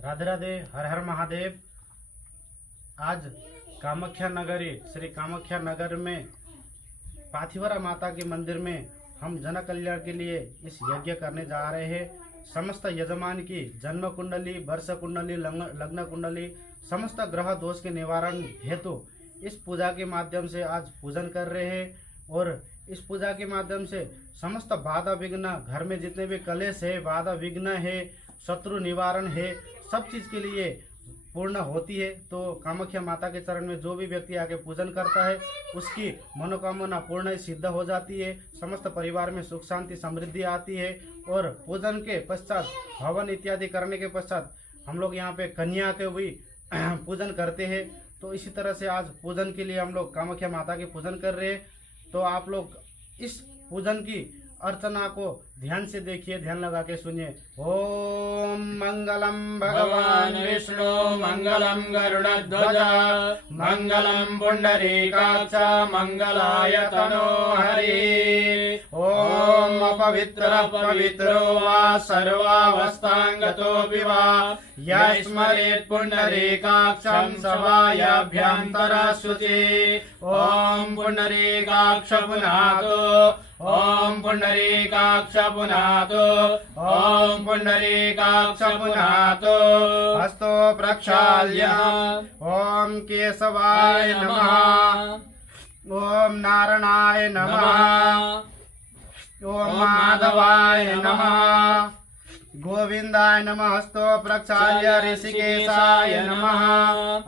राधे राधे, हर हर महादेव। आज कामाख्या नगरी श्री कामाख्या नगर में पाथिवरा माता के मंदिर में हम जन कल्याण के लिए इस यज्ञ करने जा रहे हैं। समस्त यजमान की जन्म कुंडली, वर्ष कुंडली, लग्न कुंडली, समस्त ग्रह दोष के निवारण हेतु इस पूजा के माध्यम से आज पूजन कर रहे हैं। और इस पूजा के माध्यम से समस्त बाधा विघ्न, घर में जितने भी कलेश है, बाधा विघ्न है, शत्रु निवारण है, सब चीज के लिए पूर्ण होती है। तो कामाख्या माता के चरण में जो भी व्यक्ति आके पूजन करता है उसकी मनोकामना पूर्ण सिद्ध हो जाती है। समस्त परिवार में सुख शांति समृद्धि आती है। और पूजन के पश्चात हवन इत्यादि करने के पश्चात हम लोग यहाँ पे कन्या के भी पूजन करते हैं। तो इसी तरह से आज पूजन के लिए हम लोग कामाख्या माता के पूजन कर रहे हैं। तो आप लोग इस पूजन की अर्चना को ध्यान से देखिए, ध्यान लगा के सुनिए। ओम मंगलम भगवान विष्णु, मंगलम गरुड़ध्वज, मंगलम पुंडरीकाक्ष, मंगलाय तनो हरि। ओम अपवित्र पवित्रो वा सर्वावस्थांगतो विवा, यस्मरेत् पुंडरीकाक्षं सवायाभ्यंतरा शुचि। ओम पुंडरीकाक्ष पुनातो, ओम पुंडरीकाक्ष पुनातो, ओम पुंडरीकाक्ष पुनातो। हस्तो प्रक्षाल्य ओम केशवाय नमः, ओम नारायणाय नमः, ओम माधवाय नमः, गोविंदाय नमः। हस्तो प्रक्षाल्य ऋषिकेशाय नमः।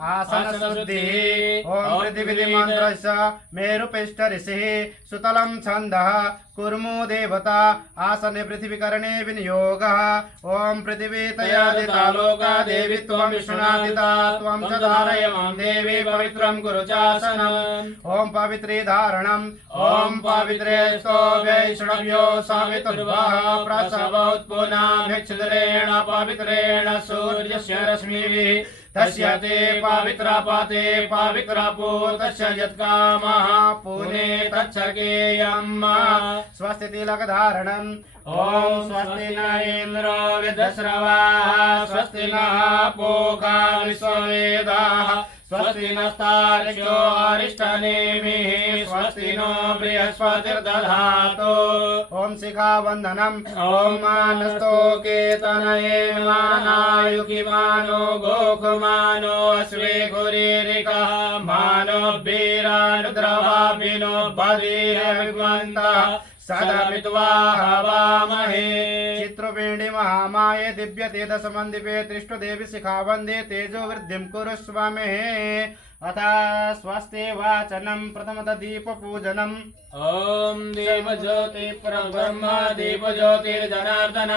आसन शुद्धि ओम पृथ्वी मंत्रस्य मेरुपिष्ट ऋषिः सुतलं छन्दः कुर्मो देवता। आसने पृथ्वीकरणे विनियोगः। ओम पृथिवी तयादिता लोका देवी त्वं विष्णुनादिता, त्वं च धारय मां देवी पवित्रं कुरु चासनम्। ओम पवित्रे धारणम्, ओम पवित्रे स्तोभ्यैष्णव्यो सावितुर्वः प्रसवोत्पुनाभिक्षुद्रेण पवित्रेण सूर्यस्य रश्मिभिः तस्य ते पवित्रापाते पवित्रापो तस्य यत्कामः पुने तच्छकेयम्। स्वस्ति तिलकधारणम् ओम स्वस्ति न इन्द्रो विदश्रवाः, स्वस्ति नः पूषा विश्ववेदाः, स्वस्ति नस्तार्क्ष्यो अरिष्टनेमिः, स्वस्ति नो बृहस्पतिर्दधातु। ओम शिखावन्दनम् ओम मानस्तोकेतनये मानायुकिमानो गोकुमानो अश्वे गुरीरिकः मानो वीरानुद्रवाभिनो बधिरविमन्तः सदमित्वा हवामहे। चित्रवेणी महामाये दिव्य तेजस मंदिपे त्रिष्टु देवी शिखावन्दे तेजो वृद्धिं कुरुष्व मे। अथ स्वस्ति वाचनम प्रथमत दीप पूजनम। ओम देव ज्योति परब्रह्म दीप ज्योतिर्जनार्दन,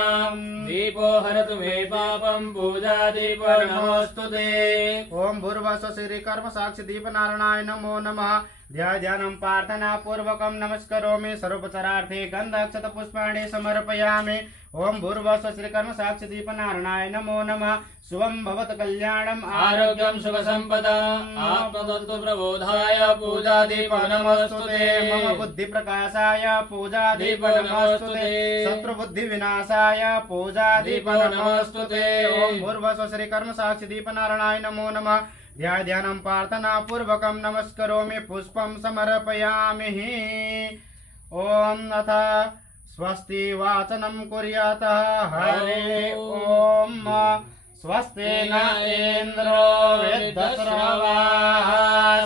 दीपो हरतु मे पापम पूजा दीप नमोस्तुते। ओम भूर्भुवः श्री कर्म साक्षी दीप नारायणाय नमो नमः। ध्यानं प्रार्थना पूर्वकं नमस्करोमि, सर्वोपचारार्थे गंध अक्षत पुष्पाणि समर्पयामि। ओम भूर्भुवः श्री कर्म साक्षी दीप नारायणाय नमो नमः। शुभं भवत कल्याणम् आरोग्यं सुख संपदाम् आत्मतत्त्व प्रबोधाय पूजा दीप नमोस्तुते। मम बुद्धि प्रकाशाय पूजा दीप नमोस्तुते। शत्रु बुद्धि विनाशाय पूजा दीप नमोस्तुते। ओम भूर्भुवः श्री कर्म साक्षी दीप नारायणाय नमो नमः। ध्यानं प्रार्थना पूर्वकं नमस्करोमि, पुष्पं समर्पयामि। ओम अथ स्वस्ति वाचनं कुर्यात् हरे ओम। स्वस्ति न इन्द्रो वृद्धश्रवाः,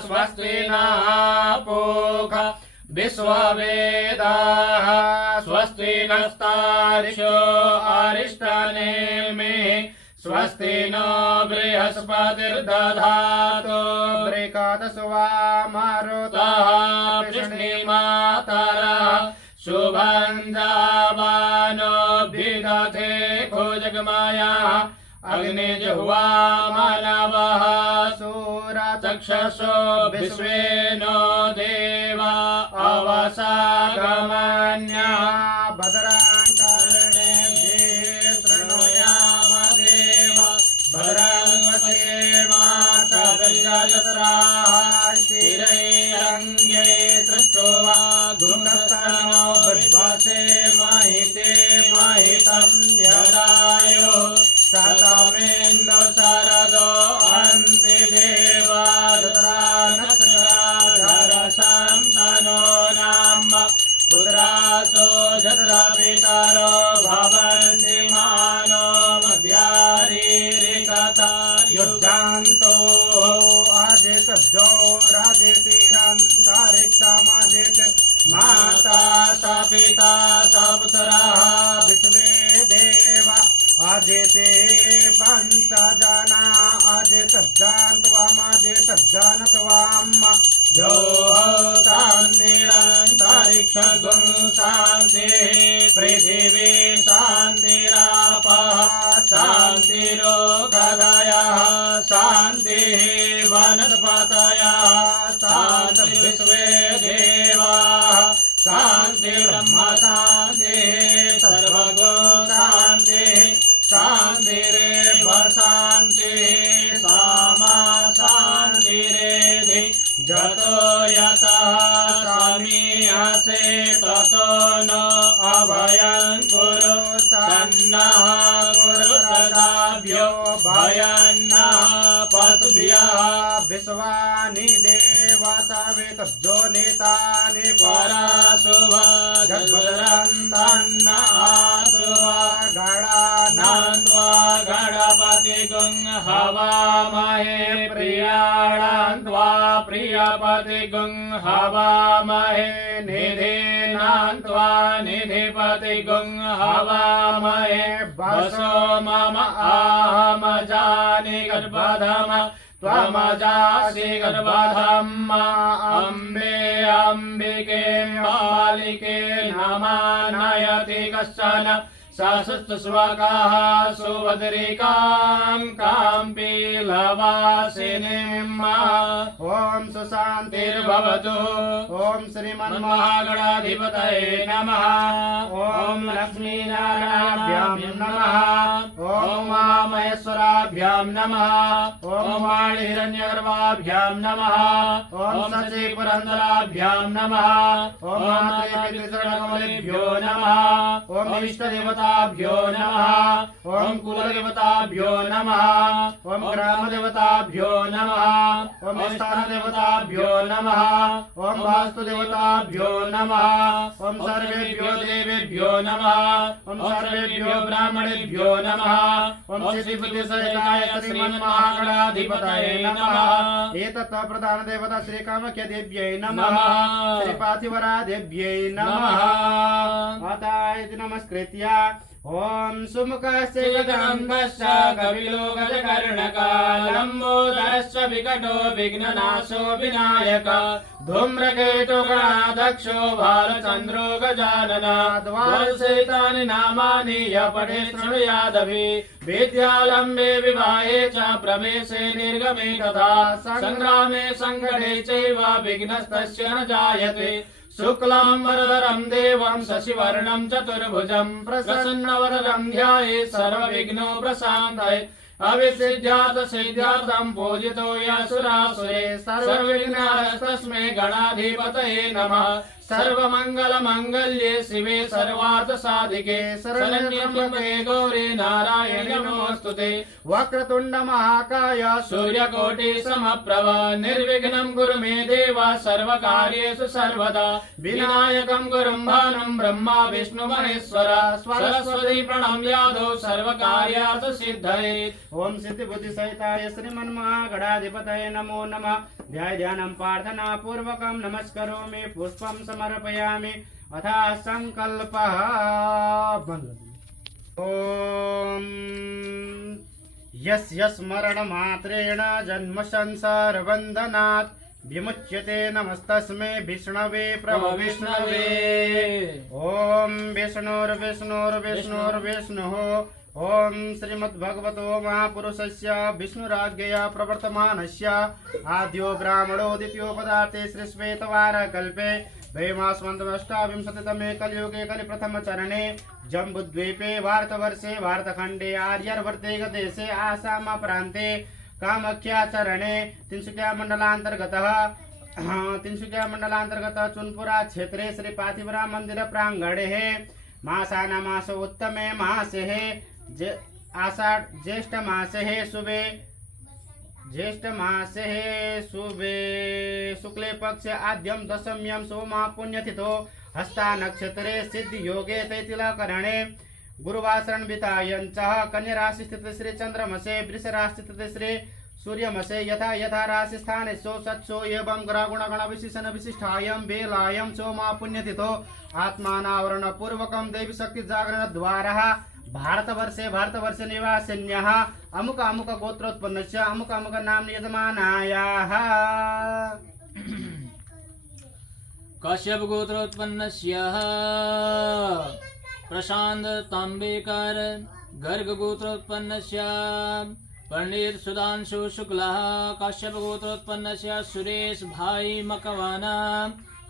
स्वस्ति नः पूषा विश्ववेदाः, स्वस्ति नस्तार्क्ष्यो अरिष्टनेमिः, स्वस्ति नो बृहस्पतिर्दधातु। बृहस्पतिर्वा मारुतः कृष्णीमातरः, शुभं जावानो भिदधे खोजगमायाः, अग्निजुह्वा मानवः सूरचक्षुषो विश्वे नो देवा अवसागमन्यः। भद्रां कर्णेभिः शृणुयाम देवा, भद्रां पश्येमाक्षभिर्यजत्राः, स्थिरैरङ्गैः दृष्ट्वा गुणस्तनो बिभ्रसे महिते महितं यदायुः। शतमेन्दु शरदो अन्ति देवा दत्रा नक्षराधरसं तनो नाम पुत्रासो जत्रा पितरो भवन्ति मानो मध्यारीरिकता युज्जान्तो आदित जो राजेतिरन्तरिक्षमादित माता सा पिता सा पुत्राः विश्वे देवा आदिते पञ्चजना आदितज्जान्त्वामादितज्जानत्वाम् यो शान्तिरन्तरिक्षगुं शान्तिः पृथिवी शान्तिरापः शान्तिरोगदयः शान्तिः वनस्पतयः शान्तिर्विश्वे देवाः शान्तिर्ब्रह्म शान्तिः सर्वगुण शान्तिः शान्तिरेव शान्तिः सामा शान्तिरेधि जतो यतः समीहसे ततो न अभयं कुरु सन्नः कुरु प्रजाभ्यो भयन्नः पशुभ्यः विश्वानि देवतावेतब्जो नेतानि पराशुभ जगदरन्तन्न आशुभ गणानान्त्वा गणपतिगुं हवामहे प्रियाणान्त्वा प्रियपतिगुं हवामहे निधीनान्त्वा निधिपतिगुं हवामहे वसो मम आहमजानि गर्भधम त्वमजासि गर्भधम् अम्बे अम्बिके मालिके नमानयति कश्चन ससुस्वकाः सुभद्रिकां काम्पीलवासिनीम् ॐ सुशान्तिर्भवतु ॐ श्रीमन्महागणाधिपतये नमः ॐ लक्ष्मीनारायणाभ्यां नमः ॐ उमामहेश्वराभ्यां नमः ॐ वाणीहिरण्यगर्भाभ्यां नमः ॐ शचीपुरन्दराभ्यां नमः ॐ मातृपितृगणकमलेभ्यो नमः ॐ इष्टदेवताभ्यो नमः ॐ कुलदेवताभ्यो नमः ॐ ग्रामदेवताभ्यो नमः ॐ स्थानदेवताभ्यो नमः ॐ वास्तुदेवताभ्यो नमः ॐ सर्वेभ्यो देवेभ्यो नमः ॐ सर्वेभ्यो ब्राह्मणेभ्यो नमः ॐ सिद्धिबुद्धिसहिताय श्रीमन्महागणाधिपतये नमः एतत् प्रधानदेवता श्रीकामाख्यादेव्यै नमः श्रीपार्थिवरादेव्यै नमः माता इति नमस्कृत्य ॐ सुमुखस्य गजम्बश्च कपिलो गजकर्णकालम्बोदरश्च विकटो विघ्ननाशो विनायक धूम्रकेतो गणाध्यक्षो भालचन्द्रो गजाननाद्वारसहितानि नामानि य पठे शृणुयादभि विद्यालम्बे विवाहे च प्रवेशे निर्गमे तथा सङ्ग्रामे सङ्कटे चैव विघ्नस्तस्य न जायते शुक्लां वरदरं देवं शशिवर्णं चतुर्भुजं प्रसन्नवदनं ध्याये सर्वविघ्नो प्रशान्तये अविसिद्ध्यात् सिद्ध्यार्थं पूजितो यशुरासुरे सर्वविघ्नहरस्तस्मै गणाधिपतये नमः सर्वमङ्गलमङ्गल्ये शिवे सर्वार्थसाधिके शरण्ये गौरी नारायणि नमोऽस्तुते वक्रतुण्ड महाकाय सूर्यकोटि समप्रभ निर्विघ्नं कुरु मे देव सर्वकार्येषु सर्वदा विनायकं गुरुं भानुं ब्रह्मा विष्णु महेश्वर सरस्वती प्रणम्यादौ सर्वकार्यार्थ सिद्धये ओम सिद्धि बुद्धि सहिताय श्रीमन्महागणाधिपतये नमो नमः ध्याय ध्यानं प्रार्थना पूर्वकं नमस्करोमि पुष्पं समर्पयामि अथा संकल्पः ओम यस्य स्मरणमात्रेण जन्म संसार बन्धनात् विमुच्यते नमस्तस्मै विष्णवे प्रभु विष्णवे ओम विष्णुर्विष्णुर्विष्णुर्विष्णुः ओम श्रीमद्भगवतो महापुरुषस्य विष्णुराज्ञया प्रवर्तमानस्य आद्यो ब्राह्मणो द्वितीयो पदार्थे श्रीश्वेतवारकल्पे वैमासमन्तमष्टाविंशतितमे कलियुगे कलिप्रथमचरणे जम्बुद्वीपे भारतवर्षे भारतखण्डे आर्यवर्तेक देशे आसाम प्रान्ते कामाख्याचरणे तिनसुकिया मण्डलान्तर्गत चुनपुरा क्षेत्रे श्री पार्थिवराम मंदिर प्रांगणे मासाना मास उत्तमे मासे आषाढ़ ज्येष्ठ मासे शुभे शुक्ले पक्ष आद्यम दशम्यम सोमा पुण्यतिथो हस्ता नक्षत्रे सिद्धि योगे तैतिलकरणे गुरुवासरण वितायंच कन्या राशि स्थित श्री चंद्रमसे वृष राशि स्थित श्री सूर्यमसे यथा यथा राशि स्थाने सो सत्सो एवं ग्रह गुण गण विशेषण विशिष्टायम बेलायम सोमा पुण्यतिथो आत्मानावरण पूर्वकम देवी शक्ति जागरण द्वारा भारतवर्षे निवासिन्यः अमुक अमुक गोत्रोत्पन्नस्य अमुक अमुक नाम यजमानायाः कश्यप गोत्रोत्पन्नस्य प्रशांत तांबेकर गर्ग गोत्रोत्पन्नस्य पंडित सुधांशु शुक्लः कश्यप गोत्रोत्पन्नस्य सुरेश भाई मकवाना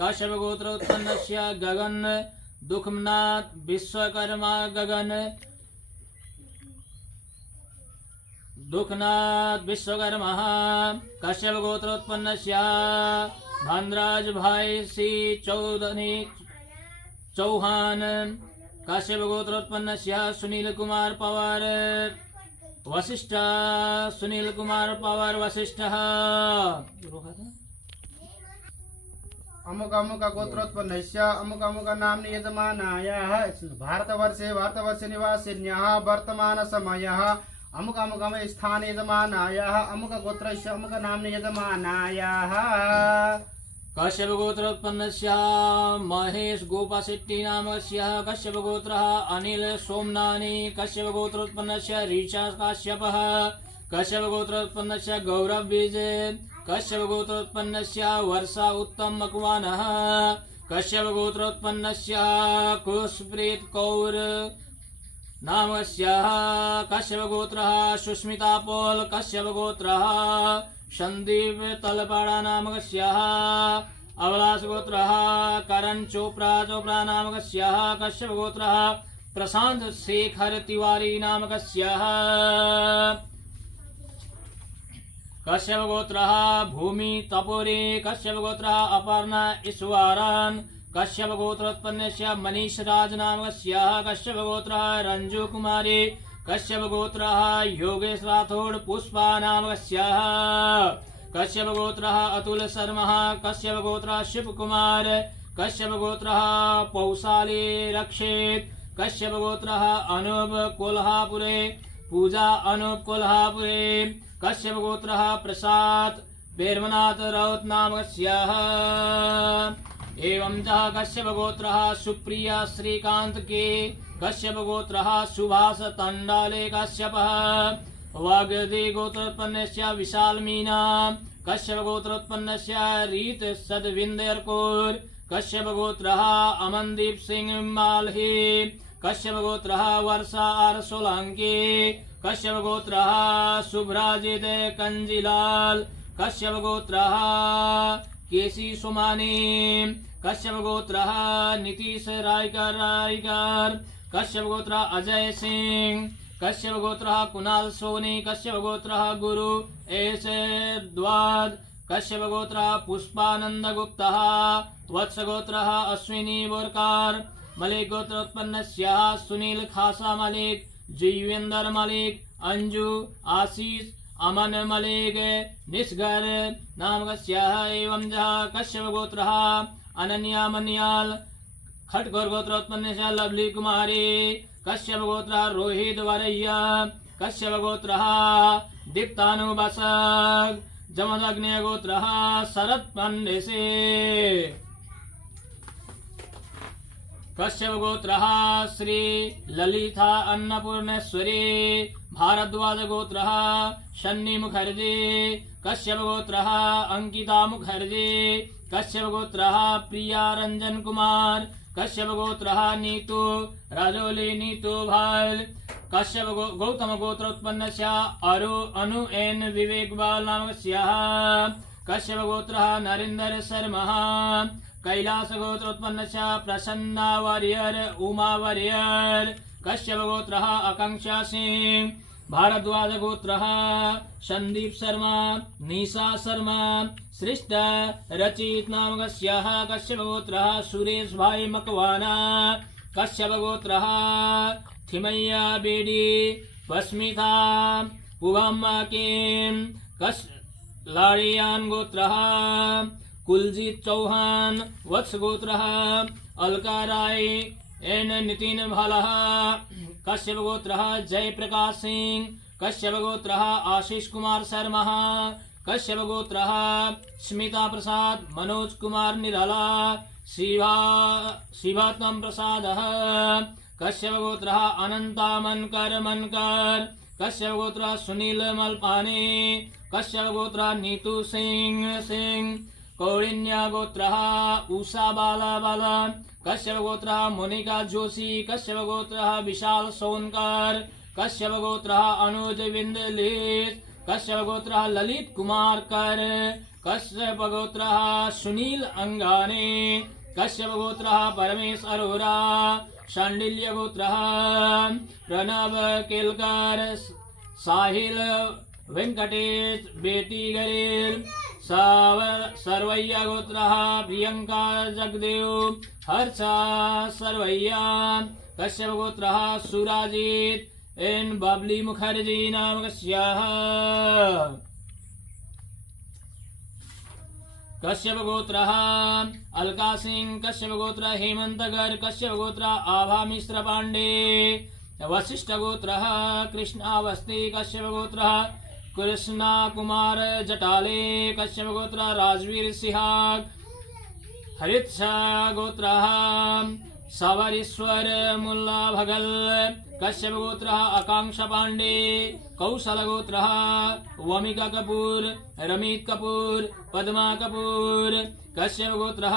कश्यप गोत्रोत्पन्नस्य गगन दुखमनाथ विश्वकर्मा गगन दुखनाथ विश्वकर्मा कश्यप गोत्रोत्पन्नस्य भानराज भाई सी चौधरी चौहान कश्यप गोत्रोत्पन्नस्य सुनील कुमार पवार वशिष्ठ सुनील कुमार पवार वशिष्ठ अमुक अमुक गोत्रोत्पन्नस्य अमुक अमुक नाम यजमानायाः भारतवर्षे निवासिन्यः वर्तमान समयः अमुक अमुक स्थान यजमानायाः अमुक गोत्रस्य अमुक नाम यजमानायाः कश्यप गोत्रोत्पन्नस्य महेश गोपाशेट्टी नामस्य कश्यप गोत्रः अनिल सोमनानी कश्यप गोत्रोत्पन्नस्य ऋचा काश्यपः कश्यप गोत्रोत्पन्नस्य गौरव विजय कश्यप गोत्रोत्पन्नस्य वर्षा उत्तम मकवानः कश्यप गोत्रोत्पन्नस्य कुशप्रीत कौर नामस्य कश्यप गोत्रः सुष्मिता पौल कश्यप गोत्रः संदीप तलपाड़ा नामकस्य अवलास गोत्रः करण चोपड़ा नामकस्य कश्यप गोत्रः प्रशांत शेखर तिवारी नामकस्य कश्यप गोत्रः भूमि तपोरे कश्यप गोत्रः अपर्णा ईश्वरान कश्यप गोत्रोत्पन्नस्य मनीष राज नामकस्य कश्यप गोत्रः रंजू कुमारी कश्यप गोत्रः योगेश राठौड़ पुष्पा नामकस्य कश्यप गोत्रः अतुल शर्मा कश्यप गोत्रः शिव कुमार कश्यप गोत्रः पौशाली रक्षित कश्यप गोत्रः अनूप कोल्हापुरे पूजा अनूप कोल्हापुरे कश्यप गोत्रः प्रसाद बेरमनाथ राउत नामकस्य एवं च कश्यप गोत्रः सुप्रिया श्रीकांत के कश्यप गोत्रः सुभाष तंडाले कश्यपः वागदे गोत्रोत्पन्नस्य विशाल मीना कश्यप गोत्रोत्पन्नस्य रीत सदविंदरकोर कश्यप गोत्रः अमनदीप सिंह मालही कश्यप गोत्रः वर्षा are Solanki Kashyap गोत्रः शुभराजित Kanjilal Kashyap गोत्रः KC Somani Kashyap गोत्रः Nitish Raikar Kashyap गोत्रः Ajay Singh Kashyap गोत्रः Kunal Soni Kashyap गोत्रः Guru S द्वाद Kashyap गोत्रः पुष्पानंद गुप्तः वत्स गोत्रः अश्विनी बोरकार मलिक गोत्रोत्पन्नस्य सुनील खासा मलिक जीवेंद्र मलिक अंजू आशीष अमन मलिक निस्गर नामकस्य एवं कश्यप गोत्रः अनन्या मनियाल खटगोर गोत्रोत्पन्नस्य लवली कुमारी कश्यप गोत्रः रोहित वरय्या कश्यप गोत्रः दीप्तानु बसक जमदग्नेय गोत्रः शरद पंडेसे कश्यप गोत्रः श्री ललिता अन्नपूर्णेश्वरी भारद्वाज गोत्रः शन्नी मुखर्जी कश्यप गोत्रः अंकिता मुखर्जी कश्यप गोत्रः प्रिया रंजन कुमार कश्यप गोत्रः नीतू राजोली नीतू भाल कश्यप गौतम गोत्रोत्पन्नस्य अनु एन विवेक बाल नामकस्य कश्यप गोत्रः नरेंद्र शर्मा कैलास गोत्रोत्पन्नस्य प्रसन्ना वारियर उमा वारियर कश्यप गोत्रः आकांक्षा सिंह भारद्वाज गोत्रः संदीप शर्मा निशा शर्मा श्रेष्ठ रचित नामकस्य कश्यप गोत्रः सुरेश भाई मकवाना कश्यप गोत्रः थिमैया बेडी पस्मिता पुभम किम कश लाड़ियान गोत्रः कुलजीत चौहान वत्स गोत्रः अलका राय एन नितिन भालः कश्यप गोत्रः जय प्रकाश सिंह कश्यप गोत्रः आशीष कुमार शर्मा कश्यप गोत्रः स्मिता प्रसाद मनोज कुमार निराला शिवात्म प्रसादः कश्यप गोत्रः अनंता मनकर कश्यप गोत्रः सुनील मलपाने कश्यप गोत्रः नीतू सिंह कौरिन्या गोत्रः उषा बाला कश्यप गोत्रः मोनिका जोशी कश्यप गोत्रः विशाल सोनकर कश्यप गोत्रः अनुज विंदलित कश्यप गोत्रः ललित कुमार कर कश्यप गोत्रः सुनील अंगाने कश्यप गोत्रः परमेश अरोरा शांडिल्य गोत्रः प्रणव केलकर साहिल वेंकटेश बेटी गरेल सरवैया गोत्रः प्रियंका जगदेव हर्षा सरवैया कश्यप गोत्रः सुराजीत एन बबली मुखर्जी नामकस्याः कश्यप गोत्रः अलका सिंह कश्यप गोत्रः हेमंतगर कश्यप गोत्रः आभा मिश्र पांडे वशिष्ठ गोत्रः कृष्णावस्थी कश्यप गोत्रः कृष्णा कुमार जटाले कश्यप गोत्रः राजवीर सिहाग हरित्सा गोत्रः सवरीश्वर मुल्ला भगल कश्यप गोत्रः आकांक्षा पांडे कौशल गोत्रः वमिका कपूर रमित कपूर पद्मा कपूर कश्यप गोत्रः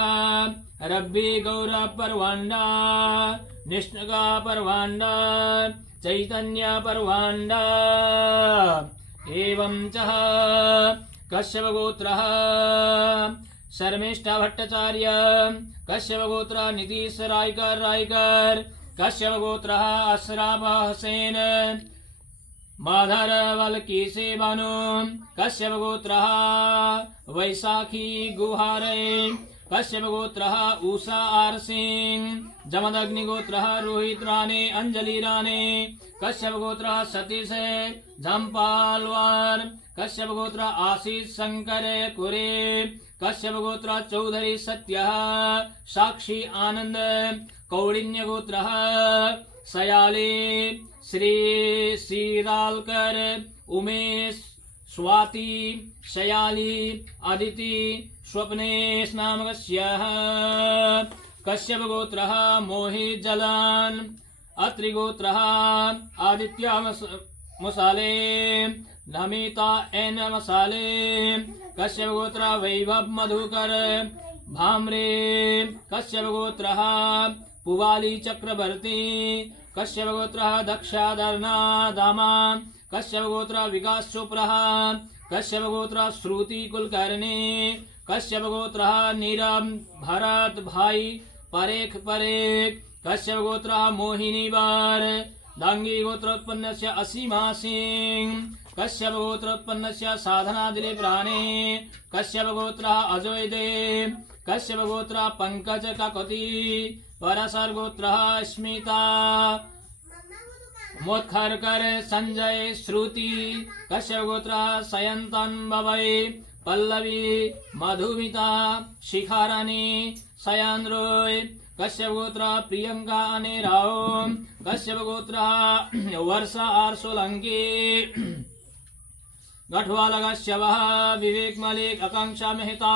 रब्बी गौरव परवांडा निष्णका परवांडा चैतन्य परवांडा एवं च कश्यप गोत्रः शर्मिष्ठा भट्टाचार्य कश्यप गोत्रः नीतीश रायकर कश्यप गोत्रः अशराफ हुसैन माधर वल्की से बानु कश्यप गोत्रः वैशाखी गुहारे कश्यप गोत्रः उषा आर सिंह जमदग्नि गोत्रः रोहित राणे अंजलि राणे कश्यप गोत्रः सतीश झम्पालवार कश्यप गोत्रः आशीष शंकर कुरे कश्यप गोत्रः चौधरी सत्य साक्षी आनंद कौडिन्य गोत्रः सयाले श्री सीरालकर उमेश स्वाति शयाली अदिति स्वप्नेश नामकस्याः कश्यप गोत्रः मोहित जलान अत्रि गोत्रः आदित्य मसाले नमिता एन मसाले कश्यप गोत्रः वैभव मधुकर भामरे कश्यप गोत्रः पुवाली चक्रवर्ती कश्यप गोत्रः दक्षाधरना दामा कश्यप गोत्रः विकास चोपड़ा कश्यप गोत्रः श्रुति कुलकर्णी कश्यप गोत्रः नीरव भरत भाई परेख कश्यप गोत्रः मोहिनी बार दांगी गोत्रोत्पन्नस्य असीमा सिंह कश्यप गोत्रोत्पन्नस्य साधना दिलीप राणे कश्यप गोत्रः अजय देव कश्यप गोत्रः पंकज काकती परसर गोत्रः स्मिता मोत्खरकर संजय श्रुति कश्यप गोत्रः सयंतन बबई पल्लवी मधुमिता शिखारानी सयान रोय कश्यप गोत्रः प्रियंका अनेराव कश्यप गोत्रः वर्षा आर सोलंकी गढ़वाल कश्यप विवेक मलिक आकांक्षा मेहता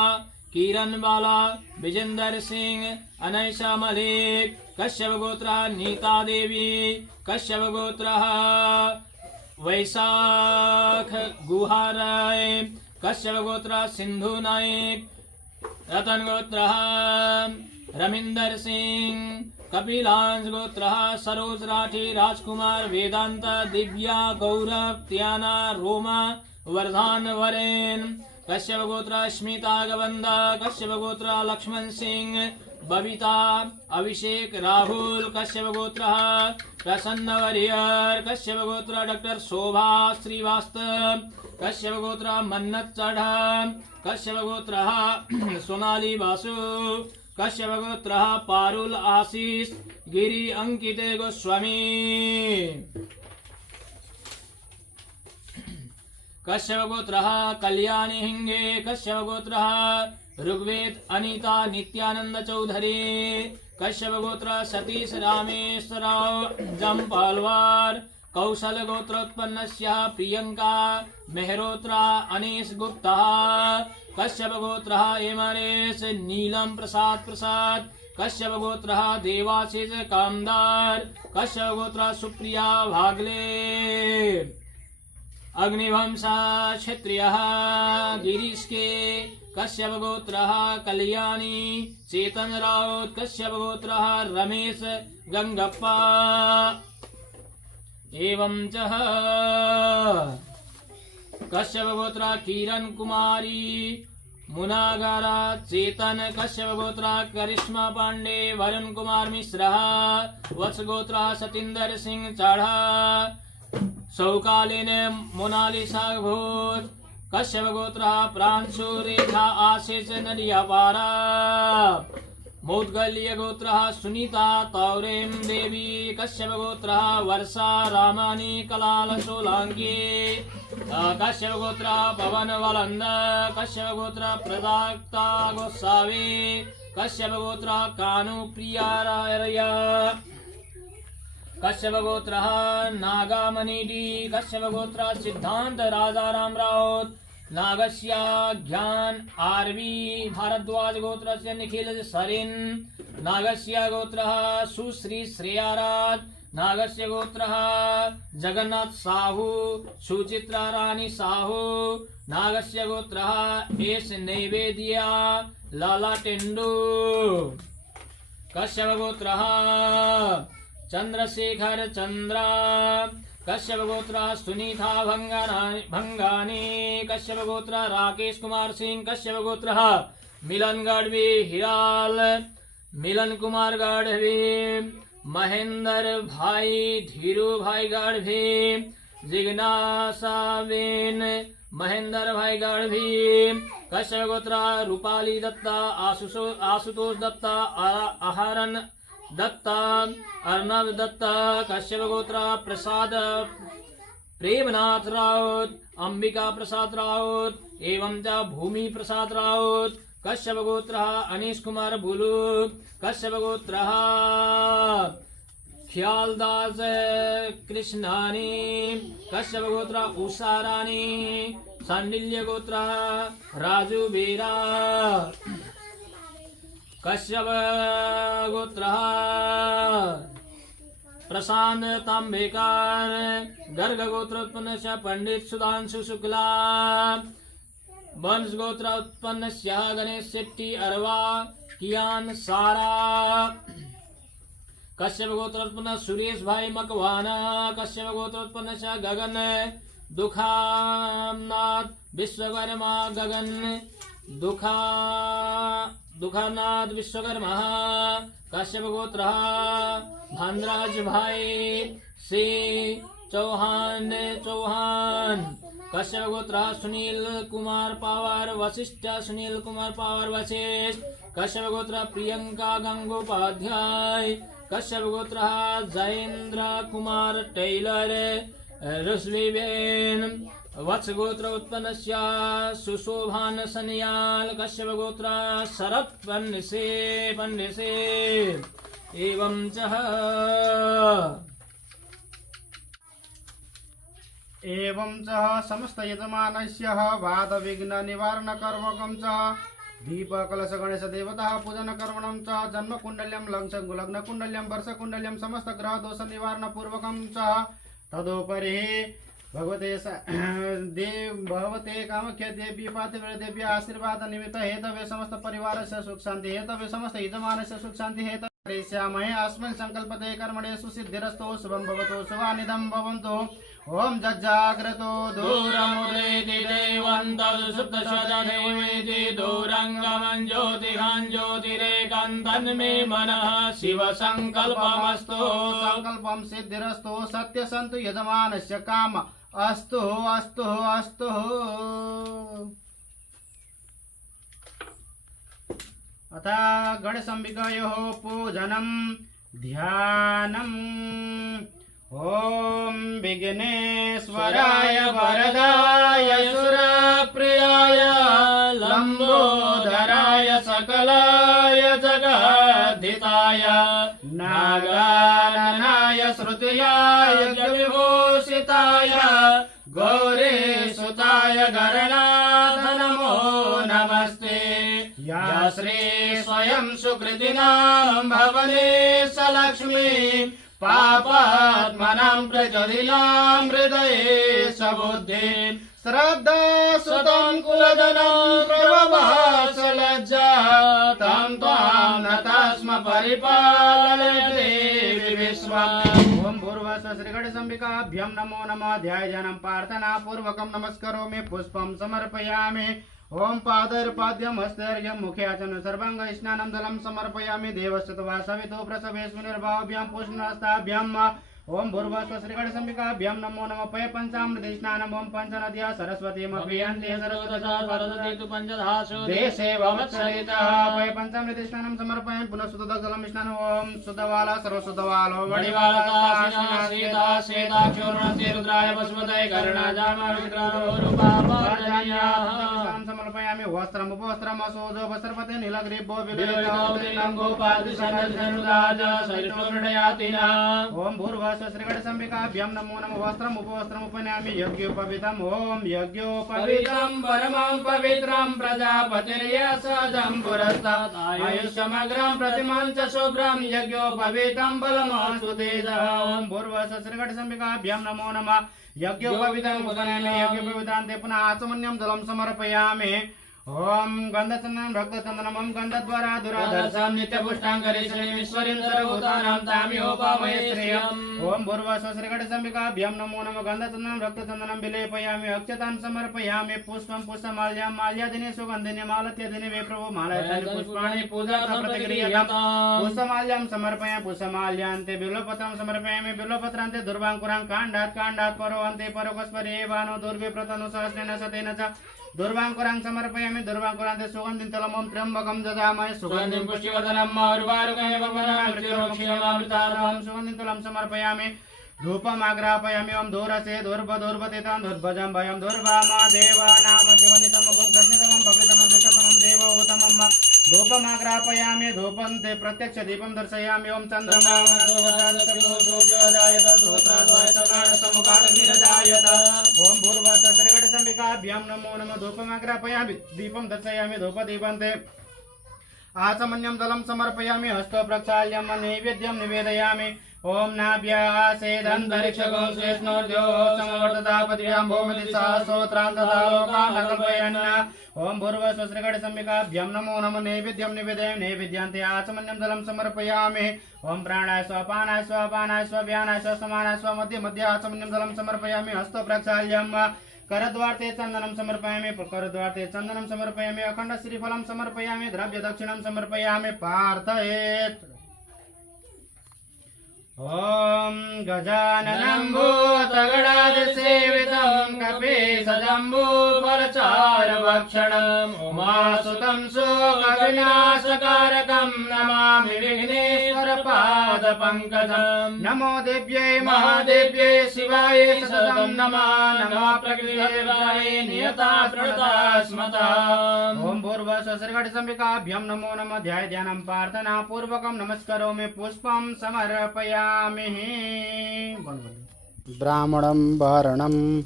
किरण बाला विजेंद्र सिंह अनैशा मलिक कश्यप गोत्रः नीता देवी कश्यप गोत्रः वैशाख गुहाराय कश्यप गोत्रः सिंधु नायक रतन गोत्रः रमिंदर सिंह कपिलांश गोत्रः सरोज राठी राजकुमार वेदांत दिव्या गौरव त्याना रोमा वर्धान वरेन कश्यप गोत्रः स्मिता गवंदा कश्यप गोत्रः लक्ष्मण सिंह बबीता अभिषेक राहुल कश्यप गोत्रः प्रसन्न वरियर कश्यप गोत्रः डॉक्टर शोभा श्रीवास्तव कश्यप गोत्रः मन्नत चढ़ा कश्यप गोत्रः सोनाली बासु कश्यप गोत्रः पारुल आशीष गिरी अंकित गोस्वामी कश्यप गोत्रः कल्याणी हिंगे कश्यप गोत्रः ऋग्वेद अनीता नित्यानंद चौधरी कश्यप गोत्र सतीश रामेश्वरराव जम्पालवार कौशल गोत्रोत्पन्नस्य प्रियंका मेहरोत्रा अनीश गुप्ता कश्यप गोत्रः एमरेश नीलम प्रसाद कश्यप गोत्रः देवाशीष कामदार कश्यप गोत्रः सुप्रिया भागले अग्निवंशा क्षत्रियः गिरीश के कश्यप गोत्रः कल्याणी चेतन राउत कश्यप गोत्रः रमेश गंगप्पा एवं च कश्यप गोत्र किरण कुमारी मुनागारा चेतन कश्यप गोत्र करिश्मा पांडे वरुण कुमार मिश्रा वत्स गोत्र सतिंदर सिंह चाढ़ा सौकालीन मोनालिसा घोष कश्यप गोत्र प्रांशु रेखा आशीष नरियापारा मौद्गल्य गोत्र सुनीता तौरेम देवी कश्यप गोत्र वर्षा रामानी कलाल सोलांगी कश्यप गोत्र पवन वलंद कश्यप गोत्र प्रदाक्ता गोसावी कश्यप गोत्र कानु प्रिया राया कश्यप गोत्र नागामणिडी कश्यप गोत्र सिद्धांत राजाराम राउत नागस्य ज्ञान आरवी भारद्वाज गोत्रस्य निखिल सरिन नागस्य गोत्रः सुश्री श्रेयाराज नागस्य गोत्रः जगन्नाथ साहू सुचित्रा रानी साहू नागस्य गोत्रः एस नैवेद्या लाला टेंडू कश्यप गोत्रः चंद्रशेखर चंद्रा कश्यप गोत्र सुनीता भंगानी कश्यप गोत्र राकेश कुमार सिंह कश्यप गोत्र मिलन गढ़वी हिराल मिलन कुमार गढ़वी महेंद्र भाई धीरू भाई गढ़वी जिज्ञासाबेन महेंद्र भाई गढ़वी कश्यप गोत्र रूपाली दत्ता आशुतोष दत्ता आहरण दत्ता अर्णव दत्ता कश्यप गोत्र प्रसाद प्रेमनाथ राउत अंबिका प्रसाद राउत एवं च भूमि प्रसाद राउत कश्यप गोत्र अनीश कुमार बुलू कश्यप गोत्र ख्यालदास कृष्णानी कश्यप गोत्र उषा रानी सांडिल्य गोत्र राजू बेरा कश्यप गोत्र प्रशांत तांबेकर गर्ग गोत्र उत्पन्न पंडित सुधांशु शुक्ला वंश गोत्र उत्पन्न गणेश शेट्टी अरवा कियान सारा कश्यप गोत्र उत्पन्न सुरेश भाई मकवाना कश्यप गोत्र उत्पन्न गगन दुखानाथ विश्वकर्मा गगन दुखानाथ विश्वकर्मा कश्यप गोत्र भानराज भाई से चौहान कश्यप गोत्र सुनील कुमार पावर वशिष्ठ सुनील कुमार पावर वशिष्ठ कश्यप गोत्र प्रियंका गंगोपाध्याय कश्यप गोत्र जयेंद्र कुमार टेलर रुस्वीबेन वत्स गोत्र उत्पन्न सुशोभान सन्याल कश्यप गोत्र शरद पंडिसे एवं च समस्त यजमानस्य वाद विघ्न निवारण कर्मकं च दीप कलश गणेश देवता पूजन कर्मणं च जन्म कुंडल्यं लग्न कुंडल्यं वर्ष कुंडल्यं समस्त ग्रह दोष निवारण पूर्वकं च तदुपरि भगवते कामख्य देवी पातिव्र देवी आशीर्वाद निमित्त हेतवे समस्त परिवार से सुख शांति हेतवे समस्त यजमान से सुख शांति हेतवे श्यामहे अस्मिन् संकल्पते कर्मणे सुसिद्धिरस्तो शुभं भवतु शुभानिदं भवन्तु ओम जज्जाग्रतो दूरमुदेति देवन्तसुप्तशतदेवेति दूरङ्गमं ज्योतिहां ज्योतिरेकन्तन्मे मनः शिव संकल्पमस्तु संकल्पं सिद्धिरस्तु सत्यसन्तु यजमानस्य काम अस्तु अस्तु अस्तु। अतः गणेशाम्बिकायोः पूजनं ध्यानम्। ओम विघ्नेश्वराय वरदाय लम्बोदराय सकलाय जगद्धिताय नागाननाय श्रुतियाय विभूषिताय गौरीसुताय गणनाथ नमो नमस्ते। या श्री स्वयं सुकृतिनां भवने सलक्ष्मी पापात्मनां प्रचोदिनां हृदये सबुद्धिं श्रद्धा सुतं कुलधनं प्रभवासलज्जा तं त्वां नतास्म परिपालय देवी विश्वम्। ओम भूर्भुवः श्रीगणेशाम्बिकाभ्यां नमो नमः। ध्यायानं प्रार्थना पूर्वकं नमस्करोमि पुष्पं समर्पयामि। ओम पादैर्पाद्यं हस्तैर्घ्यं मुखेऽचनं सर्वाङ्ग स्नानं जलं समर्पयामि। देवस्तुत्वा सवितो प्रसवेष्मिर्भाव्यां पुष्णहस्ताभ्याम्। ओम भूर्भुवः श्रीगणेशाम्बिकाभ्यां नमो नमः। पय पंचामृते स्नानम्। ओम पंचनद्या सरस्वतीमभियन्ते सरस्वती सरस्वती तु पंचधासु देशे वमत्सरितः। पय पंचामृते स्नानं समर्पयामि। पुनः शुद्धजलं स्नानम्। ओम शुद्धवाला सर्वशुद्धवालो वडिवाला सीता श्वेताक्षोर्णस्य रुद्राय वसुमते कर्णाजामाविक्रामरूपापार्जन्याः समर्पयामि। वस्त्रम् उपवस्त्रम् असोजो वस्त्रपते नीलग्रीवो विलोकितं गोपालदिशनरुदाज सरितोमृडयातिना। ओम भूर्भुवः श्रीगणेशाम्बिकाभ्यां नमो नमः। वस्त्रम् उपवस्त्रम् उपनयामि। यज्ञोपवीतम्। ओम यज्ञोपवीतं परमं पवित्रं प्रजापतिर्यशजं पुरस्तात् आयुष्यमग्रं प्रतिमां च शुभ्रं यज्ञोपवीतं बलमस्तु तेजः। ओम भूर्भुवः श्रीगणेशाम्बिकाभ्यां नमो नमः। यज्ञोपवीतम् उपनयामि। यज्ञोपवीतान्ते पुनः आचमन्यं जलं समर्पयामि। ओम गन्धचन्दनं रक्तचन्दनम्। ओम गन्धद्वारा दुराधर्षं नित्यपुष्टाङ्गरीश्वरीं सर्वभूतानां तामिहोपामहे श्रियम्। ओम भूर्भुवः श्रीगणेशाम्बिकाभ्यां नमो नमः। गन्धचन्दनं रक्तचन्दनं विलेपयामि। अक्षतां समर्पयामि। पुष्पं पुष्पमाल्यां माल्यादिने सुगन्धिने मालत्यदिने वे प्रभो मालयानि पुष्पाणि पूजा प्रतिक्रियताम्। पुष्पमाल्यां समर्पयामि। पुष्पमाल्यान्ते बिल्वपत्रं समर्पयामि। बिल्वपत्रान्ते दुर्वाङ्कुरां काण्डात् परो अन्ते परोगस्परे वानो दुर्विप्रतनु सहस्रेण शतेन च दुर्वाङ्कुरां समर्पयामि। दुर्वाङ्कुरान्ते सुगन्धिं तलमं त्र्यम्बकं ददामहे। सुगन्धिं पुष्टिवर्धनम् उर्वारुकमेव वनमृत्युर्मुक्षीयमामृतारं सुगन्धिं तलं समर्पयामि। धूपमाग्रापयामि। ओम धूरसे धूर्भतेतां धूर्भजं भयं धूर्भामा देव नाम शिवनितमगुं कृष्णतमं भव्यतमं विष्णुतमं देवोत्तमं धूपमाग्रापयामि। धूपन्ते प्रत्यक्ष दीपं दर्शयामि। ओम चन्द्रमा ओम भूर्भुवः श्रीगणेशाम्बिकाभ्यां नमो नमः। धूपमाग्रापयामि। दीपं दर्शयामि। धूपदीपन्ते आचमन्यं जलं समर्पयामि। हस्तो प्रक्षाल्यं नैवेद्यं निवेदयामि। ओम नाभ्यासेदन्तरिक्षगो शेष्णोर्ध्यो समवर्ततापतियां भूमि सहस्रोत्रां तथा लोकान् कल्पयन्। ओम भूर्भुवः श्रीगणेशाम्बिकाभ्यां नमो नमः। नैवेद्यं निवेदयामि। नैवेद्यान्ते आचमन्यं जलं समर्पयामि। ओम प्राणाय स्व अपानाय स्व अपानाय स्व व्यानाय स्व समानाय स्व मध्ये मध्ये आचमन्यं जलं समर्पयामि। हस्तो प्रक्षाल्यं करद्वार्ते चन्दनं समर्पयामि। करद्वार्ते चन्दनं समर्पयामि। अखण्ड श्रीफलं समर्पयामि। द्रव्य दक्षिणं समर्पयामि। प्रार्थयेत्। ओम गजाननं भूतगणाधिसेवितं कपीशजम्बूफलचारुभक्षणम् उमासुतं शोकविनाशकारकं नमामि विघ्नेश्वरपादपङ्कजम्। नमो देव्यै महादेव्यै शिवाय सततं नमः। नमः प्रकृतिदेवाय नियता प्रणता स्मता। ओम भूर्भुवः श्रीगणेशाम्बिकाभ्यां नमो नमः। ध्यानं प्रार्थना पूर्वकं नमस्करोमि। पुष्पं समर्पयामि। ब्राह्मणं भरणम्।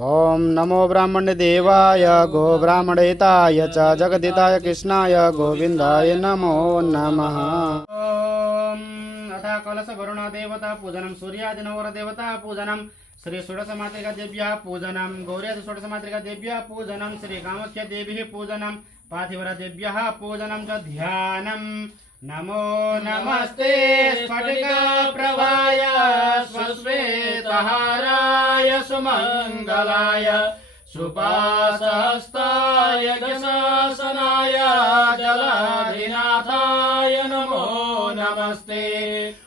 ओम नमो ब्राह्मणदेवाय गो ब्राह्मणेताय च जगदिताय कृष्णाय गोविन्दाय नमो नमः। ओम अथा कलश वरुण देवता पूजनम सूर्यादिनवर देवता पूजनम श्री षोडशमातृका देव्याः पूजनम गौर्यादि षोडशमातृका देव्याः पूजनम श्री कामाख्या देवीः पूजनम पार्थिवरा देव्याः पूजनम च ध्यानम्। नमो नमस्ते स्फटिकाप्रभाय स्वश्वेतहाराय सुमङ्गलाय सुपासहस्ताय यज्ञशासनाय जलाधिनाथाय नमो नमस्ते।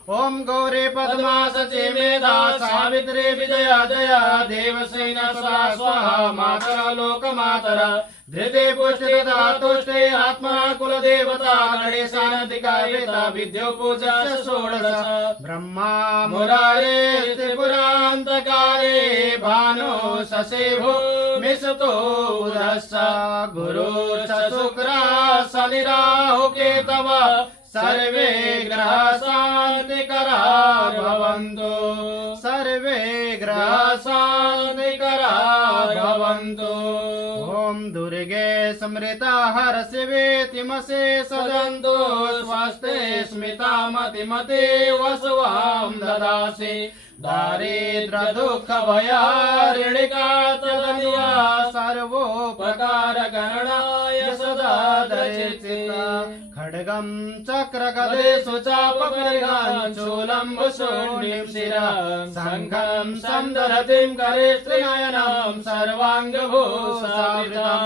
ओम गौरी पद्मा सची मेधा सावित्री विजया जया देवसेना स्वाहा मातरा लोकमातरा धृते पुष्टे तथा तुष्टे आत्मा कुलदेवता गणेशानधिकारिता विद्यो पूजा षोडश ब्रह्मा मुरारे त्रिपुरान्तकारे भानु शशिभो मिषतो बुधश्च गुरु च शुक्र शनिराहु केतव सर्वे ग्रह शान्तिकरा भवन्तु सर्वे ग्रह शान्तिकरा भवन्तु ओम दुर्गे स्मृता हर शिवेतिमसे सदन्तु स्वस्ते स्मिता मतिमते वसवां ददासि दारिद्र दुःख भयारिणिका तदन्या सर्वोपकार गणाय सदा दर्शिता खड्गं चक्र गदेषु चापकर्गां शूलं शून्यं शिरा शङ्खं सन्दरतिं करे त्रिनयनं सर्वाङ्गभूषावृतं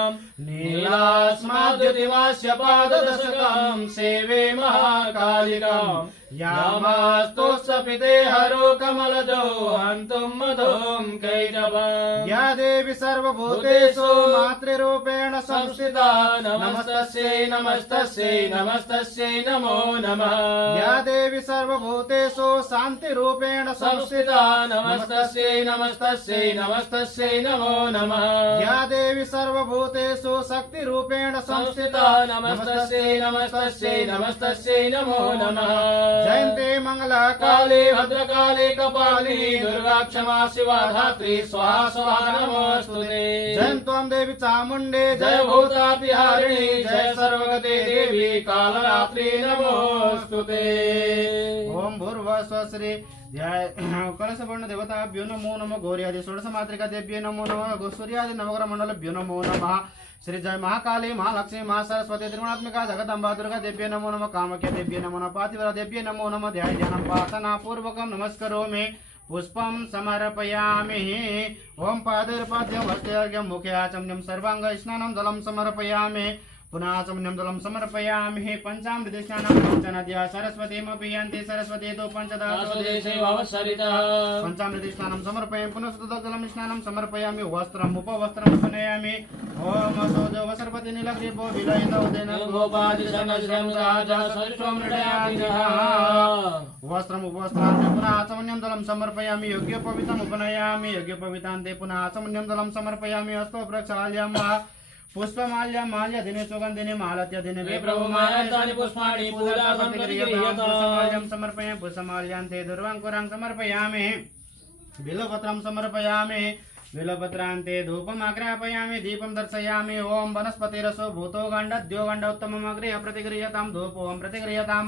नीलास्माद्युतिमास्य पाददशकं सेवे महाकालिकाम् यामास्तोषपिते हरो कमलजो हन्तुं मधुं कैटवम् या देवी सर्वभूतेषु मातृरूपेण संस्थिता नमस्तस्यै नमस्तस्यै नमस्तस्यै नमो नमः या देवी सर्वभूतेषु शान्तिरूपेण संस्थिता नमस्तस्यै नमस्तस्यै नमस्तस्यै नमो नमः या देवी सर्वभूतेषु शक्तिरूपेण संस्थिता नमस्तस्यै नमस्तस्यै नमस्तस्यै नमो नमः जयन्ते मंगला काले भद्रकाले कपालिनी दुर्गा क्षमा शिवा धात्री स्वाहा स्वाहा नमोस्तुते जयन्त्वं देवी चामुण्डे जय भूतातिहारिणी जय सर्वगते देवी कालरात्रि नमोस्तुते ओम भूर्भुवः श्री कलशवर्ण देवताभ्यो नमो नमः गौर्यादि षोडश मातृका देव्ये नमो नमः सूर्यादि नवग्रह मंडलेभ्यो नमो नमः श्री जय महाकाली महालक्ष्मी महासरस्वती त्रिगुणात्मिका जगदम्बा दुर्गा देव्ये नमो नमः कामाख्या देव्ये नमो नमः पातिव्रता देव्ये नमो नमः ध्यानं प्रार्थना पूर्वकं नमस्करोमि पुष्पं समर्पयामि ओम पादैर्पाद्यं हस्तेर्घ्यं मुखे आचमनीयं सर्वांग स्नानं जलं समर्पयामि पुनः आचमनीयं जलं समर्पयामि पंचामृत स्नानं पञ्चनद्या सरस्वतीमपि यान्ति सरस्वती तु पञ्चदासोदेशेवावसरितः पंचामृत स्नानं समर्पयामि पुनः सुतजलं स्नानं समर्पयामि वस्त्रम् उपवस्त्रं उपनयामि ओम सोजो वसर्पति नीलग्रीवो विलयितो देन गोपादिशनश्रं राजा सरिष्वं नृडयादिनः वस्त्रम् उपवस्त्रान्ते पुनः आचमनीयं जलं समर्पयामि योग्यपवित्रम् उपनयामि योग्यपवित्रान्ते पुनः आचमनीयं जलं समर्पयामि हस्तो प्रक्षाल्यं पुष्पमाल्य माल्य दिने सुगंधिने मालत्य दिने वे प्रभु माल्यानि पुष्पाणि पूजा संक्रियतां समर्पयामि पुष्पमाल्यान्ते दुर्वांकुरां समर्पयामि बिल्वपत्रं समर्पयामि बिल्वपत्रान्ते धूपम् आग्रापयामि दीपं दर्शयामि ओम वनस्पतिरसो भूतो गण्डद्यो गण्डोत्तमम् अग्रे प्रतिगृह्यतां धूपोऽहं प्रतिगृह्यतां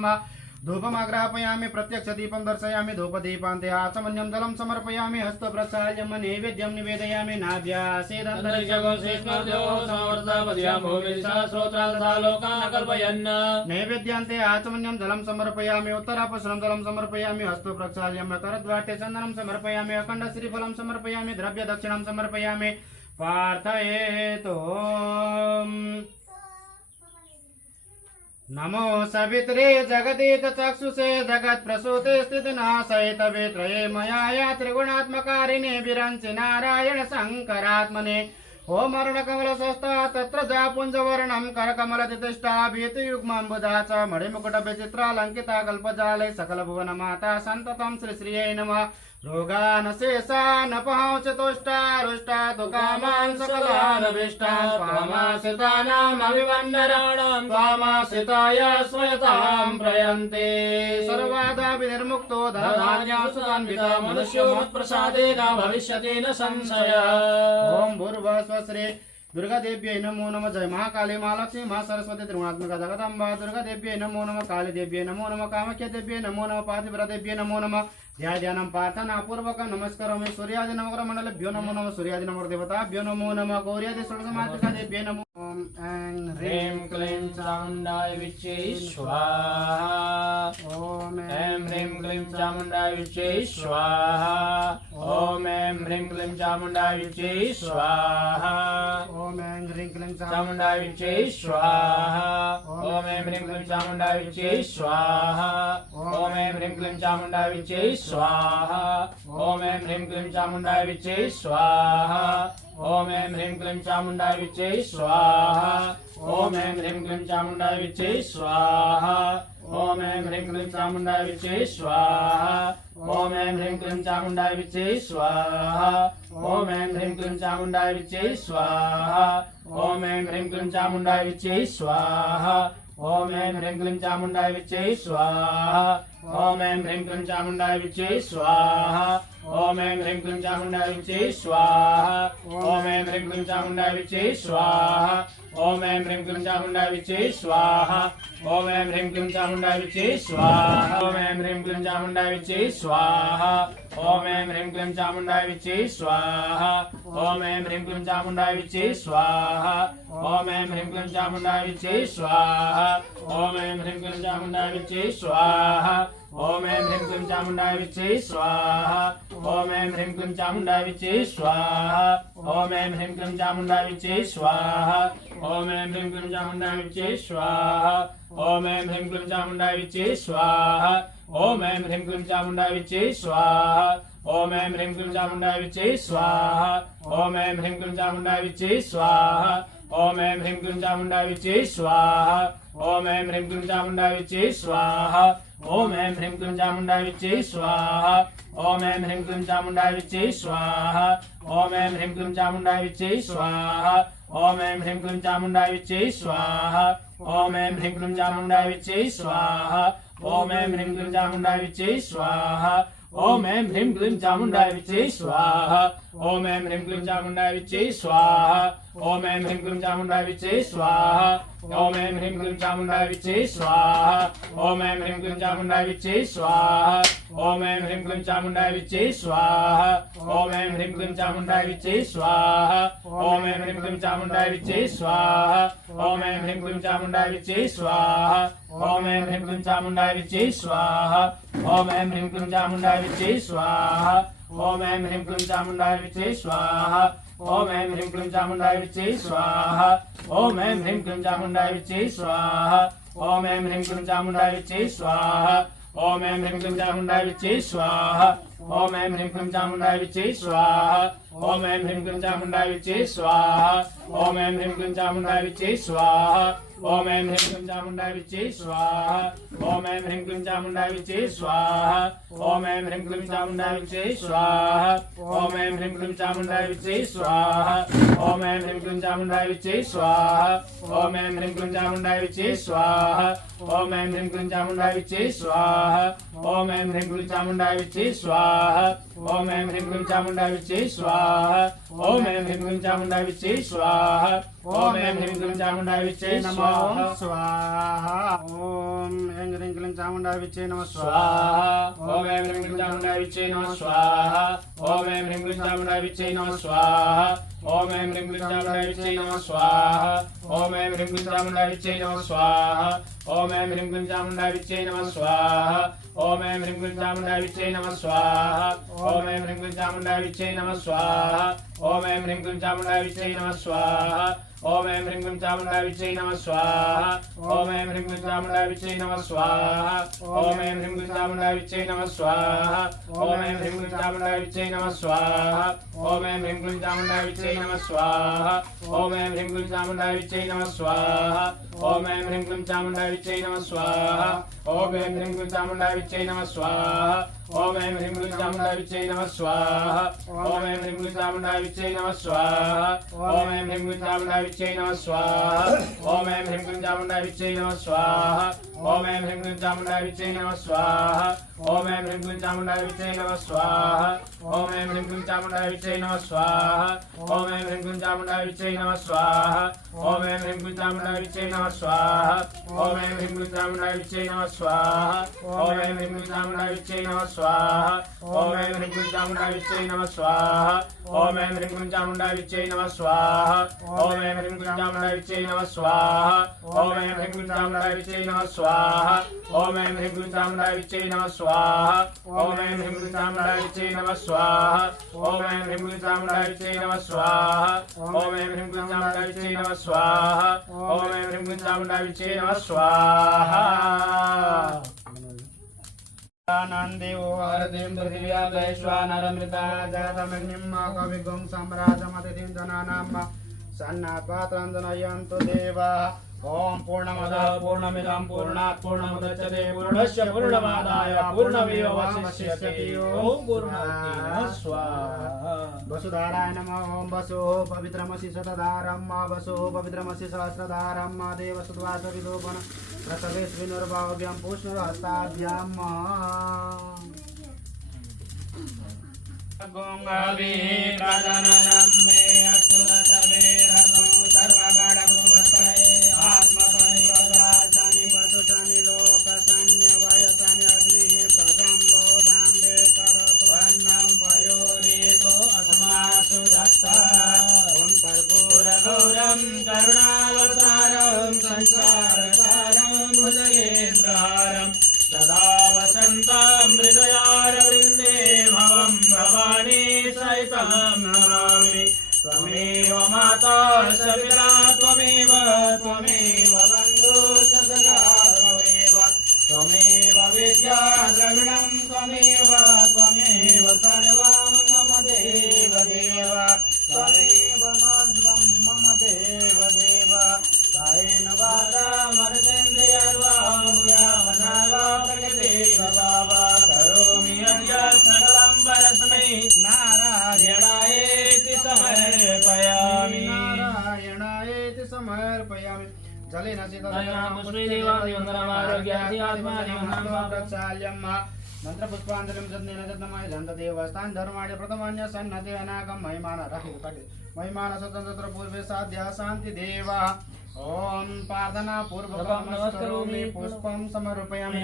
धूपमाग्रापयामि प्रत्यक्ष दीपं दर्शयामि धूपदीपान्ते आचमनीयं जलं समर्पयामि हस्त प्रक्षाल्यं नैवेद्यं निवेदयामि नैवेद्यान्ते आचमनीयं जलं समर्पयामि उत्तरापश्रं जलं समर्पयामि हस्त प्रक्षाल्यं करद्वाटे चन्दनं समर्पयामि अखण्ड श्रीफलं समर्पयामि द्रव्य दक्षिणं समर्पयामि प्रार्थयेतो नमो सवित्रे जगदीत चक्षुषे जगत् प्रसूते स्थितिनाशयित वेत्रये मया या त्रिगुणात्मकारिणे विरंचि नारायण शंकरात्मने ओम अरुणकमल स्वस्था तत्र जापुञ्जवर्णं करकमलतिष्ठा भीतियुग्मम्बुधा च मणिमुकुटविचित्रालङ्किता कल्पजाले सकलभुवन माता सन्ततं श्रीश्रियै नमः रोगानशेषानपहं चतुष्टा रुष्टा तु कामान् सकलानभीष्टान् त्वामाश्रितानाम् अभिवन्दनानां त्वामाश्रिताय स्वयतां प्रयन्ते सर्वदा विनिर्मुक्तो धनधान्यासुतान्विता मनुष्यो मत्प्रसादेन भविष्यति न संशयः ओम भूर्भुवः स्वः श्री दुर्गा देव्यै नमो नमः जय महाकाली महालक्ष्मी महासरस्वती त्रिगुणात्मिका जगदम्बा दुर्गा देव्यै नमो नमः काली देव्यै नमो नमः कामाख्या देव्यै नमो नमः पातिव्रता देव्यै नमो नमः ध्यानं प्रार्थना पूर्वकं नमस्करोमि सूर्यादि नवग्रह मंडलेभ्यो नमो नमः सूर्यादि नवग्रह देवताभ्यो नमो नमः गौर्यादि षोडश मातृका देव्यै नमो ओम ऐं ह्रीं क्लीं चामुण्डाय विच्चे स्वाहा ओम ऐं ह्रीं क्लीं चामुण्डाय विच्चे स्वाहा ओम ऐं ह्रीं क्लीं चामुण्डाय विच्चे स्वाहा ओम ऐं ह्रीं क्लीं चामुण्डाय विच्चे स्वाहा ओम ऐं ह्रीं क्लीं चामुण्डाय विच्चे स्वाहा ओम ऐं ह्रीं क्लीं चामुण्डाय विच्चे स्वाहा ओम ऐं ह्रीं क्लीं चामुण्डाय विच्चे स्वाहा ॐ ऐं ह्रीं क्लीं चामुण्डाय विच्चे स्वाहा ॐ ऐं ह्रीं क्लीं चामुण्डाय विच्चे स्वाहा ॐ ऐं ह्रीं क्लीं चामुण्डाय विच्चे स्वाहा ॐ ऐं ह्रीं क्लीं चामुण्डाय विच्चे स्वाहा ॐ ऐं ह्रीं क्लीं चामुण्डाय विच्चे स्वाहा ॐ ऐं ह्रीं क्लीं चामुण्डाय विच्चे स्वाहा ॐ ऐं ह्रीं क्लीं चामुण्डाय विच्चे स्वाहा ॐ ऐं ह्रीं क्लीं चामुण्डाय विच्चे स्वाहा ॐ ऐं ह्रीं क्लीं चामुण्डाय विच्चे स्वाहा ॐ ऐं ह्रीं क्लीं चामुण्डाय विच्चे स्वाहा ॐ ऐं ह्रीं क्लीं चामुण्डाय विच्चे स्वाहा ॐ ऐं ह्रीं क्लीं चामुण्डाय विच्चे स्वाहा ॐ ऐं ह्रीं क्लीं चामुण्डाय विच्चे स्वाहा ॐ ऐं ह्रीं क्लीं चामुण्डाय विच्चे स्वाहा ॐ ऐं ह्रीं क्लीं चामुण्डाय विच्चे स्वाहा ॐ ऐं ह्रीं क्लीं चामुण्डाय विच्चे स्वाहा ॐ ऐं ह्रीं क्लीं चामुण्डाय विच्चे स्वाहा ॐ ऐं ह्रीं क्लीं चामुण्डाय विच्चे स्वाहा ॐ ऐं ह्रीं क्लीं चामुण्डाय विच्चे स्वाहा ॐ ऐं ह्रीं क्लीं चामुण्डाय विच्चे स्वाहा ॐ ऐं ह्रीं क्लीं चामुण्डाय विच्चे स्वाहा ॐ ऐं ह्रीं क्लीं चामुण्डाय विच्चे स्वाहा ॐ ऐं ह्रीं क्लीं चामुण्डाय विच्चे स्वाहा ॐ ऐं ह्रीं क्लीं चामुण्डाय विच्चे स्वाहा ॐ ऐं ह्रीं क्लीं चामुण्डाय विच्चे स्वाहा ॐ ऐं ह्रीं क्लीं चामुण्डाय विच्चे स्वाहा ॐ ऐं ह्रीं क्लीं चामुण्डाय विच्चे स्वाहा ॐ ऐं ह्रीं क्लीं चामुण्डाय विच्चे स्वाहा ॐ ऐं ह्रीं क्लीं चामुण्डाय विच्चे स्वाहा ॐ ऐं ह्रीं क्लीं चामुण्डाय विच्चे स्वाहा ॐ ऐं ह्रीं क्लीं चामुण्डाय विच्चे स्वाहा ॐ ऐं ह्रीं क्लीं चामुण्डाय विच्चे स्वाहा ॐ ऐं ह्रीं क्लीं चामुण्डाय विच्चे स्वाहा ॐ ऐं ह्रीं क्लीं चामुण्डाय विच्चे स्वाहा ॐ ऐं ह्रीं क्लीं चामुण्डाय विच्चे स्वाहा ॐ ऐं ह्रीं क्लीं चामुण्डाय विच्चे स्वाहा ॐ ऐं ह्रीं क्लीं चामुण्डाय विच्चे स्वाहा ॐ ऐं ह्रीं क्लीं चामुण्डाय विच्चे स्वाहा ॐ ऐं ह्रीं क्लीं चामुण्डाय विच्चे स्वाहा ॐ ऐं ह्रीं क्लीं चामुण्डाय विच्चे स्वाहा ॐ ऐं ह्रीं क्लीं चामुण्डाय विच्चे स्वाहा ॐ ऐं ह्रीं क्लीं चामुण्डाय विच्चे स्वाहा ॐ ऐं ह्रीं क्लीं चामुण्डाय विच्चे स्वाहा ॐ ऐं ह्रीं क्लीं चामुण्डाय विच्चे स्वाहा ॐ ऐं ह्रीं क्लीं चामुण्डाय विच्चे स्वाहा ॐ ऐं ह्रीं क्लीं चामुण्डाय विच्चे स्वाहा ॐ ऐं ह्रीं क्लीं चामुण्डाय विच्चे स्वाहा ॐ ऐं ह्रीं क्लीं चामुण्डाय विच्चे स्वाहा ॐ ऐं ह्रीं क्लीं चामुण्डाय विच्चे स्वाहा ॐ ऐं ह्रीं क्लीं चामुण्डाय विच्चे स्वाहा ॐ ऐं ह्रीं क्लीं चामुण्डाय विच्चे स्वाहा ॐ ऐं ह्रीं क्लीं चामुण्डाय विच्चे स्वाहा ॐ ऐं ह्रीं क्लीं चामुण्डाय विच्चे स्वाहा ॐ ऐं ह्रीं क्लीं चामुण्डाय विच्चे स्वाहा ॐ ऐं ह्रीं क्लीं चामुण्डाय विच्चे स्वाहा ॐ ऐं ह्रीं क्लीं चामुण्डाय विच्चे स्वाहा ॐ ऐं ह्रीं क्लीं चामुण्डाय विच्चे स्वाहा ॐ ऐं ह्रीं क्लीं चामुण्डाय विच्चे स्वाहा ॐ ऐं ह्रीं क्लीं चामुण्डाय विच्चे स्वाहा ॐ ऐं ह्रीं क्लीं चामुण्डाय विच्चे स्वाहा ॐ ऐं ह्रीं क्लीं चामुण्डाय विच्चे स्वाहा ॐ ऐं ह्रीं क्लीं चामुण्डाय विच्चे स्वाहा ॐ ऐं ह्रीं क्लीं चामुण्डाय विच्चे नमः स्वाहा ॐ ऐं ह्रीं क्लीं चामुण्डाय विच्चे नमः स्वाहा ॐ ऐं ह्रीं क्लीं चामुण्डाय विच्चे नमः स्वाहा ॐ ऐं ह्रीं क्लीं चामुण्डाय विच्चे नमः स्वाहा ॐ ऐं ह्रीं क्लीं चामुण्डाय विच्चे नमः स्वाहा ॐ ऐं ह्रीं क्लीं चामुण्डाय विच्चे नमः स्वाहा ॐ ऐं ह्रीं क्लीं चामुण्डाय विच्चे नमः स्वाहा ॐ ऐं ह्रीं क्लीं चामुण्डाय विच्चे नमः स्वाहा ॐ ऐं ह्रीं क्लीं चामुण्डाय विच्चे नमः स्वाहा ॐ ऐं ह्रीं क्लीं चामुण्डाय विच्चे नमः स्वाहा ॐ ऐं ह्रीं क्लीं चामुण्डाय विच्चे नमः स्वाहा ॐ ऐं ह्रीं क्लीं चामुण्डाय विच्चे नमः स्वाहा ॐ ऐं ह्रीं क्लीं चामुण्डाय विच्चे नमः स्वाहा ॐ ऐं ह्रीं क्लीं चामुण्डाय विच्चे नमः स्वाहा ॐ ऐं ह्रीं क्लीं चामुण्डाय विच्चे नमः स्वाहा ॐ ऐं ह्रीं क्लीं चामुण्डाय विच्चे नमः स्वाहा ॐ ऐं ह्रीं क्लीं चामुण्डाय विच्चे नमः स्वाहा ॐ ऐं ह्रीं क्लीं चामुण्डाय विच्चे नमः स्वाहा ॐ ऐं ह्रीं क्लीं चामुण्डाय विच्चे नमः स्वाहा ॐ ऐं ह्रीं क्लीं चामुण्डाय विच्चे नमः स्वाहा ॐ ऐं ह्रीं क्लीं चामुण्डाय विच्चे नमः स्वाहा ॐ ऐं ह्रीं क्लीं चामुण्डाय विच्चे नमः स्वाहा ॐ ऐं ह्रीं क्लीं चामुण्डाय विच्चे नमः स्वाहा ॐ ऐं ह्रीं क्लीं चामुण्डाय विच्चे नमः स्वाहा ॐ ऐं ह्रीं क्लीं चामुण्डाय विच्चे नमः स्वाहा ॐ ऐं ह्रीं क्लीं चामुण्डाय विच्चे नमः स्वाहा ॐ ऐं ह्रीं क्लीं चामुण्डाय विच्चे नमः स्वाहा ॐ ऐं ह्रीं क्लीं चामुण्डाय विच्चे नमः स्वाहा ॐ ऐं ह्रीं क्लीं चामुण्डाय विच्चे नमः स्वाहा ॐ ऐं ह्रीं क्लीं चामुण्डाय विच्चे नमः स्वाहा ॐ ऐं ह्रीं क्लीं चामुण्डाय विच्चे नमः स्वाहा ॐ ऐं ह्रीं क्लीं चामुण्डाय विच्चे नमः स्वाहा ॐ ऐं ह्रीं क्लीं चामुण्डाय विच्चे नमः स्वाहा ॐ ऐं ह्रीं क्लीं चामुण्डाय विच्चे नमः स्वाहा ॐ ऐं ह्रीं क्लीं चामुण्डाय विच्चे नमः स्वाहा ॐ ऐं ह्रीं क्लीं चामुण्डाय विच्चे नमः स्वाहा ॐ ऐं ह्रीं क्लीं चामुण्डाय विच्चे नमः स्वाहा ॐ ऐं ह्रीं क्लीं चामुण्डाय विच्चे नमः स्वाहा आनन्देवो हरतिं पृथिव्या वैश्वानरमृता जातमग्निं कविगुं सम्राजमतिथिं जनानां सन्नात्पात्रं जनयन्तु देवाः। ॐ पूर्णमदः पूर्णमिदं पूर्णात् पूर्णमुदच्यते पूर्णस्य पूर्णमादाय पूर्णमेवावशिष्यते। ॐ पूर्णात् स्वाहा। वसुधाराय नमः। ॐ वसुः पवित्रमसि शतधारं मा वसुः पवित्रमसि सहस्रधारं मा देवसुद्वासविदोपन प्रसवेस्विनुर्भाव्यं पुष्णहस्ताभ्यां गोङ्गावी प्रजननं मे असुरतवे रसं सर्वगणगुरुवत्सरे आत्मसंयोगासनि पशुसनि लोकसन्यवयसनि अग्निः प्रजम्बोधां दे करोतु अन्नं पयोरेतो अस्मासु दत्तः। ॐ कर्पूरगौरं करुणावतारं संसारसारं भुजगेन्द्रहारं सदा वसन्तं हृदयारविन्दे भवं भवानी सहितं नमामि। त्वमेव माता च पिता त्वमेव बन्धु च सखा त्वमेव विद्या द्रविणं त्वमेव सर्वं मम देव देव त्वमेव सर्वं मम देव देव। कायेन वाचा मनसेन्द्रियर्वा बुद्ध्या प्रकृते स्वभावा करोमि यद्यत् सकलं परस्मै नारायणायेति समर्पयामि। नारायणायेति समर्पयामि। जलेन मंत्रपुष्पांजलिं जन्नेन जन्मय जन्तदेवस्तान् धर्माणि प्रथमान्य सन्नते अनागम महिमान महिमान स्वतंत्र पूर्वे साध्या शांति देवा। ओम प्रार्थना पूर्वकं नमस्करोमि पुष्पं समर्पयामि।